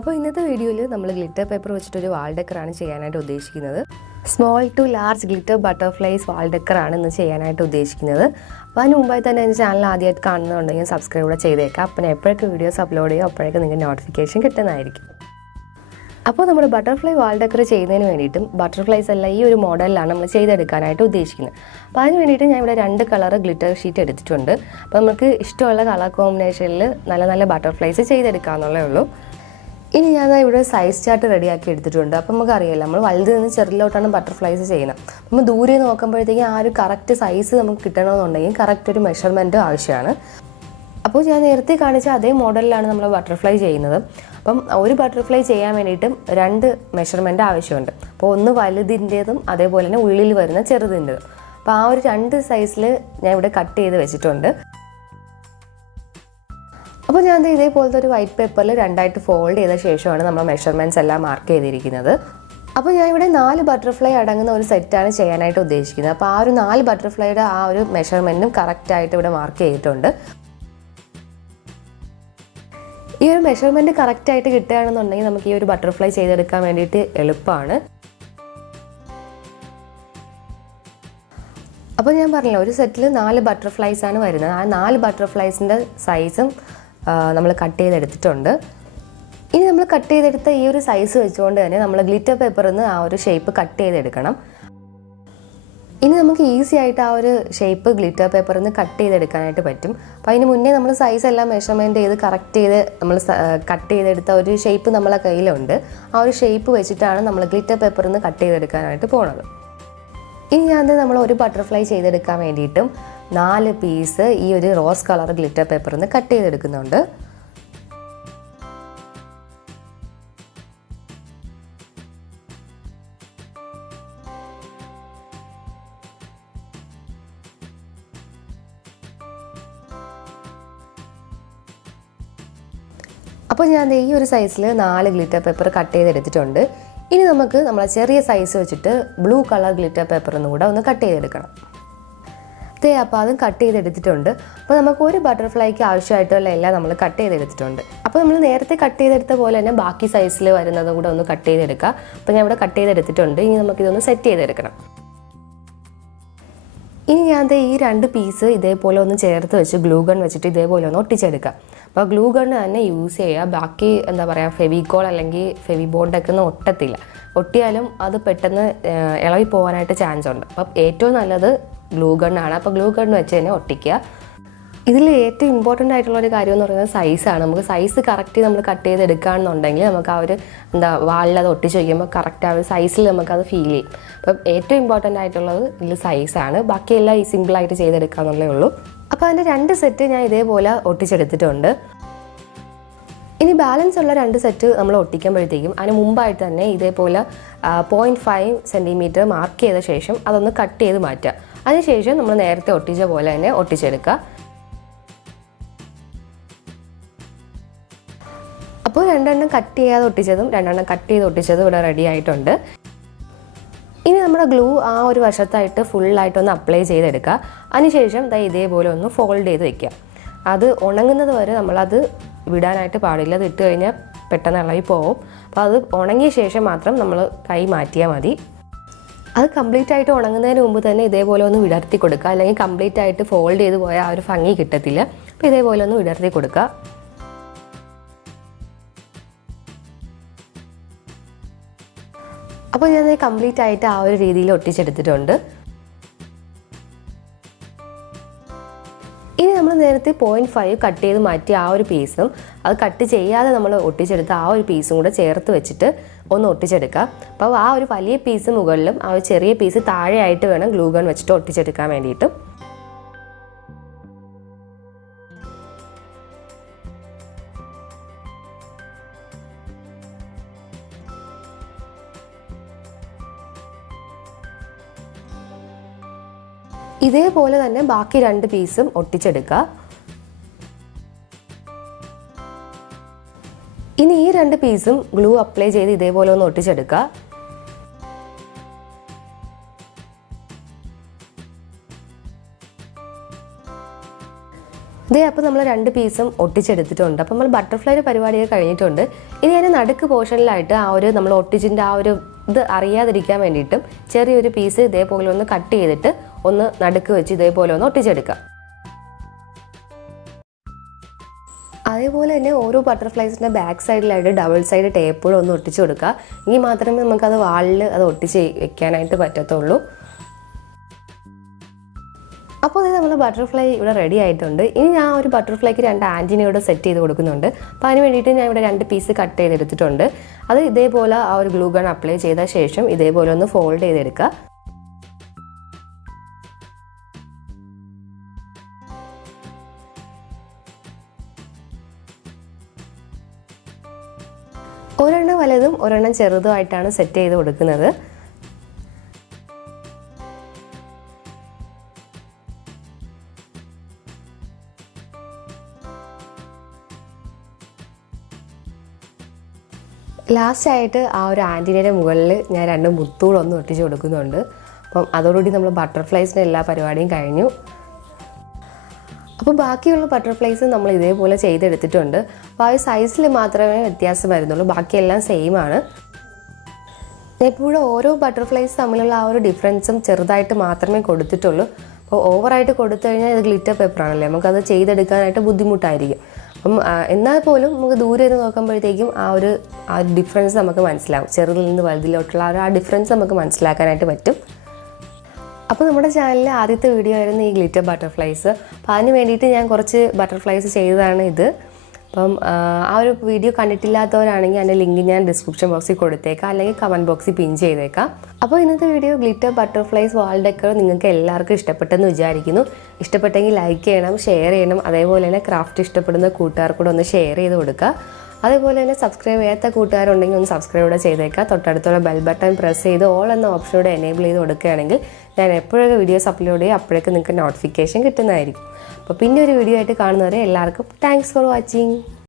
അപ്പോൾ ഇന്നത്തെ വീഡിയോയിൽ നമ്മൾ ഗ്ലിറ്റർ പേപ്പർ വെച്ചിട്ടൊരു വാൾ ഡെക്കറാണ് ചെയ്യാനായിട്ട് ഉദ്ദേശിക്കുന്നത്. Small to large glitter butterflies wall ഡെക്കറാണ് ഇന്ന് ചെയ്യാനായിട്ട് ഉദ്ദേശിക്കുന്നത്. അപ്പോൾ അതിന് മുമ്പായി തന്നെ എൻ്റെ ചാനൽ ആദ്യമായിട്ട് കാണുന്നുണ്ടെങ്കിൽ സബ്സ്ക്രൈബ് കൂടെ ചെയ്തേക്കാം. അപ്പം എപ്പോഴൊക്കെ വീഡിയോസ് അപ്ലോഡ് ചെയ്യുമോ അപ്പോഴേക്കും നിങ്ങൾക്ക് നോട്ടിഫിക്കേഷൻ കിട്ടുന്നതായിരിക്കും. അപ്പോൾ നമ്മൾ ബട്ടർഫ്ലൈ വാൾ ഡെക്കർ ചെയ്യുന്നതിന് വേണ്ടിയിട്ടും ബട്ടർഫ്ലൈസ് എല്ലാം ഈ ഒരു മോഡലിലാണ് നമ്മൾ ചെയ്തെടുക്കാനായിട്ട് ഉദ്ദേശിക്കുന്നത്. അപ്പോൾ അതിന് വേണ്ടിയിട്ട് ഞാൻ ഇവിടെ 2 കളർ ഗ്ലിറ്റർ ഷീറ്റ് എടുത്തിട്ടുണ്ട്. അപ്പോൾ നമുക്ക് ഇഷ്ടമുള്ള കളർ കോമ്പിനേഷനിൽ നല്ല നല്ല ബട്ടർഫ്ലൈസ് ചെയ്തെടുക്കാമെന്നുള്ളേ ഉള്ളൂ. ഇനി ഞാൻ ഇവിടെ സൈസ് ചാർട്ട് റെഡിയാക്കി എടുത്തിട്ടുണ്ട്. അപ്പോൾ നമുക്കറിയാമല്ലോ നമ്മൾ വലുതിൽ നിന്ന് ചെറുതിലോട്ടാണ് ബട്ടർഫ്ലൈസ് ചെയ്യുന്നത്. നമ്മൾ ദൂരെ നോക്കുമ്പോഴത്തേക്കും ആ ഒരു കറക്റ്റ് സൈസ് നമുക്ക് കിട്ടണമെന്നുണ്ടെങ്കിൽ കറക്റ്റ് ഒരു മെഷർമെൻറ്റ് ആവശ്യമാണ്. അപ്പോൾ ഞാൻ നേരത്തെ കാണിച്ച അതേ മോഡലിലാണ് നമ്മൾ ബട്ടർഫ്ലൈ ചെയ്യുന്നത്. അപ്പം ഒരു ബട്ടർഫ്ലൈ ചെയ്യാൻ വേണ്ടിയിട്ടും 2 മെഷർമെൻറ്റ് ആവശ്യമുണ്ട്. അപ്പോൾ ഒന്ന് വലുതിൻ്റേതും അതേപോലെ തന്നെ ഉള്ളിൽ വരുന്ന ചെറുതിൻ്റെതും. അപ്പോൾ ആ ഒരു 2 സൈസിൽ ഞാൻ ഇവിടെ കട്ട് ചെയ്ത് വെച്ചിട്ടുണ്ട്. അപ്പോൾ ഞാൻ ഇതേപോലത്തെ ഒരു വൈറ്റ് പേപ്പറിൽ 2ആയിട്ട് ഫോൾഡ് ചെയ്ത ശേഷമാണ് നമ്മൾ മെഷർമെൻറ്റ്സ് എല്ലാം മാർക്ക് ചെയ്തിരിക്കുന്നത്. അപ്പോൾ ഞാൻ ഇവിടെ 4 ബട്ടർഫ്ലൈ അടങ്ങുന്ന ഒരു സെറ്റാണ് ചെയ്യാനായിട്ട് ഉദ്ദേശിക്കുന്നത്. അപ്പോൾ ആ ഒരു 4 ബട്ടർഫ്ലൈയുടെ ആ ഒരു മെഷർമെൻറ്റും കറക്റ്റായിട്ട് ഇവിടെ മാർക്ക് ചെയ്തിട്ടുണ്ട്. ഈ ഒരു മെഷർമെൻറ്റ് കറക്റ്റായിട്ട് കിട്ടുകയാണെന്നുണ്ടെങ്കിൽ നമുക്ക് ഈ ഒരു ബട്ടർഫ്ലൈ ചെയ്തെടുക്കാൻ വേണ്ടിയിട്ട് എളുപ്പമാണ്. അപ്പോൾ ഞാൻ പറഞ്ഞല്ലോ ഒരു സെറ്റിൽ 4 ബട്ടർഫ്ലൈസാണ് വരുന്നത്. ആ 4 ബട്ടർഫ്ലൈസിൻ്റെ സൈസും നമ്മൾ കട്ട് ചെയ്തെടുത്തിട്ടുണ്ട്. ഇനി നമ്മൾ കട്ട് ചെയ്തെടുത്ത ഈ ഒരു സൈസ് വെച്ചുകൊണ്ട് തന്നെ നമ്മൾ ഗ്ലിറ്റർ പേപ്പറിൽ നിന്ന് ആ ഒരു ഷേപ്പ് കട്ട് ചെയ്തെടുക്കണം. ഇനി നമുക്ക് ഈസി ആയിട്ട് ആ ഒരു ഷേപ്പ് ഗ്ലിറ്റർ പേപ്പറിൽ നിന്ന് കട്ട് ചെയ്തെടുക്കാനായിട്ട് പറ്റും. അപ്പോൾ അതിന് മുന്നേ നമ്മൾ സൈസ് എല്ലാം മെഷർമെൻറ്റ് ചെയ്ത് കറക്റ്റ് ചെയ്ത് നമ്മൾ കട്ട് ചെയ്തെടുത്ത ഒരു ഷേപ്പ് നമ്മളെ കയ്യിലുണ്ട്. ആ ഒരു ഷേപ്പ് വെച്ചിട്ടാണ് നമ്മൾ ഗ്ലിറ്റർ പേപ്പറിൽ നിന്ന് കട്ട് ചെയ്തെടുക്കാനായിട്ട് പോകുന്നത്. ഇനി നമ്മൾ ഒരു ബട്ടർഫ്ലൈ ചെയ്തെടുക്കാൻ വേണ്ടിയിട്ടും 4 പീസ് ഈ ഒരു റോസ് കളർ ഗ്ലിറ്റർ പേപ്പറിൽ നിന്ന് കട്ട് ചെയ്തെടുക്കുന്നുണ്ട്. അപ്പോൾ ഞാൻ ഈ ഒരു സൈസിൽ 4 ഗ്ലിറ്റർ പേപ്പർ കട്ട് ചെയ്തെടുത്തിട്ടുണ്ട്. ഇനി നമുക്ക് നമ്മളെ ചെറിയ സൈസ് വെച്ചിട്ട് ബ്ലൂ കളർ ഗ്ലിറ്റർ പേപ്പറൊന്നും കൂടെ ഒന്ന് കട്ട് ചെയ്തെടുക്കണം. അപ്പോൾ അതും കട്ട് ചെയ്തെടുത്തിട്ടുണ്ട്. അപ്പോൾ നമുക്ക് ഒരു ബട്ടർഫ്ലൈക്ക് ആവശ്യമായിട്ടുള്ള എല്ലാം നമ്മൾ കട്ട് ചെയ്തെടുത്തിട്ടുണ്ട്. അപ്പോൾ നമ്മൾ നേരത്തെ കട്ട് ചെയ്തെടുത്ത പോലെ തന്നെ ബാക്കി സൈസിൽ വരുന്നതും കൂടെ ഒന്ന് കട്ട് ചെയ്തെടുക്കുക. അപ്പോൾ ഞാൻ ഇവിടെ കട്ട് ചെയ്തെടുത്തിട്ടുണ്ട്. ഇനി നമുക്കിതൊന്ന് സെറ്റ് ചെയ്തെടുക്കണം. ഇനി ഞാൻ ഈ 2 പീസ് ഇതേപോലെ ഒന്ന് ചേർത്ത് വെച്ച് ഗ്ലൂ ഗൺ വെച്ചിട്ട് ഇതേപോലെ ഒന്ന് ഒട്ടിച്ചെടുക്കാം. അപ്പോൾ ഗ്ലൂ ഗണ്ണ് തന്നെ യൂസ് ചെയ്യുക. ബാക്കി ഫെവിക്കോൾ അല്ലെങ്കിൽ ഫെവി ബോണ്ടൊക്കെ ഒന്നും ഒട്ടത്തില്ല. ഒട്ടിയാലും അത് പെട്ടെന്ന് ഇളകി പോകാനായിട്ട് ചാൻസ് ഉണ്ട്. അപ്പം ഏറ്റവും നല്ലത് ഗ്ലൂ ഗണ്ണാണ്. അപ്പോൾ ഗ്ലൂ ഗണ്ണ് വെച്ച് തന്നെ ഒട്ടിക്കുക. ഇതിൽ ഏറ്റവും ഇമ്പോർട്ടൻ്റ് ആയിട്ടുള്ള ഒരു കാര്യം എന്ന് പറയുന്നത് സൈസാണ്. നമുക്ക് സൈസ് കറക്റ്റ് നമ്മൾ കട്ട് ചെയ്തെടുക്കുകയാണെന്നുണ്ടെങ്കിൽ നമുക്ക് ആ ഒരു വാളിൽ അത് ഒട്ടിച്ച് വയ്ക്കുമ്പോൾ കറക്റ്റ് ആ ഒരു സൈസിൽ നമുക്കത് ഫീൽ ചെയ്യും. അപ്പം ഏറ്റവും ഇമ്പോർട്ടൻ്റ് ആയിട്ടുള്ളത് ഇതിൽ സൈസാണ്. ബാക്കിയെല്ലാം ഈ സിമ്പിളായിട്ട് ചെയ്തെടുക്കാമെന്നുള്ളേ ഉള്ളൂ. അപ്പോൾ അതിൻ്റെ 2 സെറ്റ് ഞാൻ ഇതേപോലെ ഒട്ടിച്ചെടുത്തിട്ടുണ്ട്. ഇനി ബാലൻസ് ഉള്ള 2 സെറ്റ് നമ്മൾ ഒട്ടിക്കുമ്പോഴത്തേക്കും അതിന് മുമ്പായിട്ട് തന്നെ ഇതേപോലെ 0.5 സെൻറ്റിമീറ്റർ മാർക്ക് ചെയ്ത ശേഷം അതൊന്ന് കട്ട് ചെയ്ത് മാറ്റുക. അതിനുശേഷം നമ്മൾ നേരത്തെ ഒട്ടിച്ച പോലെ തന്നെ ഒട്ടിച്ചെടുക്കുക. അപ്പോൾ 2 കട്ട് ചെയ്യാതെ ഒട്ടിച്ചതും 2 കട്ട് ചെയ്ത് ഒട്ടിച്ചതും ഇവിടെ റെഡി ആയിട്ടുണ്ട്. ഇനി നമ്മുടെ ഗ്ലൂ ആ ഒരു വശത്തായിട്ട് ഫുള്ളായിട്ടൊന്ന് അപ്ലൈ ചെയ്തെടുക്കുക. അതിനുശേഷം ഇതേപോലെ ഒന്ന് ഫോൾഡ് ചെയ്ത് വെക്കുക. അത് ഉണങ്ങുന്നത് വരെ നമ്മളത് വിടാനായിട്ട് പാടില്ല. അത് ഇട്ട് കഴിഞ്ഞാൽ പെട്ടെന്ന് ഇളകി പോകും. അപ്പോൾ അത് ഉണങ്ങിയ ശേഷം മാത്രം നമ്മൾ കൈ മാറ്റിയാൽ മതി. അത് കംപ്ലീറ്റ് ആയിട്ട് ഉണങ്ങുന്നതിന് മുമ്പ് തന്നെ ഇതേപോലെ ഒന്ന് വിടർത്തി കൊടുക്കുക. അല്ലെങ്കിൽ കംപ്ലീറ്റ് ആയിട്ട് ഫോൾഡ് ചെയ്ത് പോയാൽ ആ ഒരു ഭംഗി കിട്ടത്തില്ല. അപ്പോൾ ഇതേപോലെ ഒന്ന് വിടർത്തി കൊടുക്കുക. അപ്പോൾ ഞാൻ കംപ്ലീറ്റ് ആയിട്ട് ആ ഒരു രീതിയിൽ ഒട്ടിച്ചെടുത്തിട്ടുണ്ട്. ഇനി നമ്മൾ നേരത്തെ 0.5 കട്ട് ചെയ്ത് മാറ്റി ആ ഒരു പീസും അത് കട്ട് ചെയ്യാതെ നമ്മൾ ഒട്ടിച്ചെടുത്ത ആ ഒരു പീസും കൂടെ ചേർത്ത് വെച്ചിട്ട് ഒന്ന് ഒട്ടിച്ചെടുക്കുക. അപ്പോൾ ആ ഒരു വലിയ പീസ് മുകളിലും ആ ഒരു ചെറിയ പീസ് താഴെയായിട്ട് വേണം ഗ്ലൂ ഗൺ വെച്ചിട്ട് ഒട്ടിച്ചെടുക്കാൻ വേണ്ടിയിട്ട്. ഇതേപോലെ തന്നെ ബാക്കി 2 പീസും ഒട്ടിച്ചെടുക്കുക. ഇനി ഈ 2 പീസും ഗ്ലൂ അപ്ലൈ ചെയ്ത് ഇതേപോലെ ഒന്ന് ഒട്ടിച്ചെടുക്കുക. അപ്പോൾ നമ്മൾ 2 പീസും ഒട്ടിച്ചെടുത്തിട്ടുണ്ട്. അപ്പോൾ നമ്മൾ ബട്ടർഫ്ലൈയുടെ പരിപാടിയൊക്കെ കഴിഞ്ഞിട്ടുണ്ട്. ഇനി അതിന് നടുക്ക് പോർഷനിലായിട്ട് നമ്മൾ ഒട്ടിച്ചിൻ്റെ ഇത് അറിയാതിരിക്കാൻ വേണ്ടിയിട്ടും ചെറിയൊരു പീസ് ഇതേപോലെ ഒന്ന് കട്ട് ചെയ്തിട്ട് ഒന്ന് നടുക്ക് വെച്ച് ഇതേപോലെ ഒന്ന് ഒട്ടിച്ചെടുക്കുക. അതേപോലെ തന്നെ ഓരോ ബട്ടർഫ്ലൈസിൻ്റെ ബാക്ക് സൈഡിലായിട്ട് ഡബിൾ സൈഡ് ടേപ്പുകൾ ഒന്ന് ഒട്ടിച്ചു കൊടുക്കുക. എങ്കിൽ മാത്രമേ നമുക്കത് വാളിൽ അത് ഒട്ടിച്ച് വെക്കാനായിട്ട് പറ്റത്തുള്ളൂ. അപ്പോൾ ഇത് നമ്മൾ ബട്ടർഫ്ലൈ ഇവിടെ റെഡി ആയിട്ടുണ്ട്. ഇനി ഞാൻ ഒരു ബട്ടർഫ്ലൈക്ക് 2 ആൻറ്റിനയോട് സെറ്റ് ചെയ്ത് കൊടുക്കുന്നുണ്ട്. അപ്പോൾ അതിന് വേണ്ടിയിട്ട് ഞാൻ ഇവിടെ 2 പീസ് കട്ട് ചെയ്തെടുത്തിട്ടുണ്ട്. അത് ഇതേപോലെ ഒരു ഗ്ലൂ ഗൺ അപ്ലൈ ചെയ്ത ശേഷം ഇതേപോലെ ഒന്ന് ഫോൾഡ് ചെയ്തെടുക്കുക. ഒരെണ്ണം വലുതും ഒരെണ്ണം ചെറുതുമായിട്ടാണ് സെറ്റ് ചെയ്ത് കൊടുക്കുന്നത്. ലാസ്റ്റായിട്ട് ഒരു ആൻറ്റിനയുടെ മുകളിൽ ഞാൻ 2 മുത്തുകളൊന്നും ഒട്ടിച്ച് കൊടുക്കുന്നുണ്ട്. അപ്പം അതോടുകൂടി നമ്മൾ ബട്ടർഫ്ലൈസിൻ്റെ എല്ലാ പരിപാടിയും കഴിഞ്ഞു. അപ്പോൾ ബാക്കിയുള്ള ബട്ടർഫ്ലൈസ് നമ്മൾ ഇതേപോലെ ചെയ്തെടുത്തിട്ടുണ്ട്. അപ്പോൾ സൈസിൽ മാത്രമേ വ്യത്യാസം വരുന്നുള്ളൂ, ബാക്കിയെല്ലാം സെയിം ആണ്. എപ്പോഴും ഓരോ ബട്ടർഫ്ലൈസ് തമ്മിലുള്ള ഒരു ഡിഫറൻസും ചെറുതായിട്ട് മാത്രമേ കൊടുത്തിട്ടുള്ളൂ. അപ്പോൾ ഓവറായിട്ട് കൊടുത്തു കഴിഞ്ഞാൽ ഇത് ഗ്ലിറ്റർ പേപ്പറാണല്ലേ, നമുക്കത് ചെയ്തെടുക്കാനായിട്ട് ബുദ്ധിമുട്ടായിരിക്കും. അപ്പം എന്നാൽ പോലും നമുക്ക് ദൂരെ നിന്ന് നോക്കുമ്പോഴത്തേക്കും ആ ഒരു ഡിഫറൻസ് നമുക്ക് മനസ്സിലാവും. ചെറുതിൽ നിന്ന് വലുതിലോട്ടുള്ള ആ ഡിഫറൻസ് നമുക്ക് മനസ്സിലാക്കാനായിട്ട് പറ്റും. അപ്പോൾ നമ്മുടെ ചാനലിലെ ആദ്യത്തെ വീഡിയോ ആയിരുന്നു ഈ ഗ്ലിറ്റർ ബട്ടർഫ്ലൈസ്. അപ്പോൾ അതിന് വേണ്ടിയിട്ട് ഞാൻ കുറച്ച് ബട്ടർഫ്ലൈസ് ചെയ്തതാണ് ഇത്. അപ്പം ഒരു വീഡിയോ കണ്ടിട്ടില്ലാത്തവരാണെങ്കിൽ അതിൻ്റെ ലിങ്ക് ഞാൻ ഡിസ്ക്രിപ്ഷൻ ബോക്സിൽ കൊടുത്തേക്കാം, അല്ലെങ്കിൽ കമൻറ്റ് ബോക്സിൽ പിൻ ചെയ്തേക്കാം. അപ്പോൾ ഇന്നത്തെ വീഡിയോ ഗ്ലിറ്റർ ബട്ടർഫ്ലൈസ് വാൾ ഡെക്കർ നിങ്ങൾക്ക് എല്ലാവർക്കും ഇഷ്ടപ്പെട്ടെന്ന് വിചാരിക്കുന്നു. ഇഷ്ടപ്പെട്ടെങ്കിൽ ലൈക്ക് ചെയ്യണം, ഷെയർ ചെയ്യണം. അതേപോലെ തന്നെ ക്രാഫ്റ്റ് ഇഷ്ടപ്പെടുന്ന കൂട്ടുകാർക്കൂടെ ഒന്ന് ഷെയർ ചെയ്ത് കൊടുക്കുക. അതേപോലെ തന്നെ സബ്സ്ക്രൈബ് ചെയ്യാത്ത കൂട്ടുകാരുണ്ടെങ്കിൽ ഒന്ന് സബ്സ്ക്രൈബ് കൂടെ ചെയ്തേക്കാം. തൊട്ടടുത്തുള്ള ബെൽ ബട്ടൺ പ്രസ് ചെയ്ത് ഓൾ എന്ന ഓപ്ഷനോടെ എനേബിൾ ചെയ്ത് കൊടുക്കുകയാണെങ്കിൽ ഞാൻ എപ്പോഴൊക്കെ വീഡിയോസ് അപ്ലോഡ് ചെയ്യും അപ്പോഴേക്കും നിങ്ങൾക്ക് നോട്ടിഫിക്കേഷൻ കിട്ടുന്നതായിരിക്കും. അപ്പോൾ പിന്നെ ഒരു വീഡിയോ ആയിട്ട് കാണുന്നവരെ എല്ലാവർക്കും താങ്ക്സ് ഫോർ വാച്ചിങ്.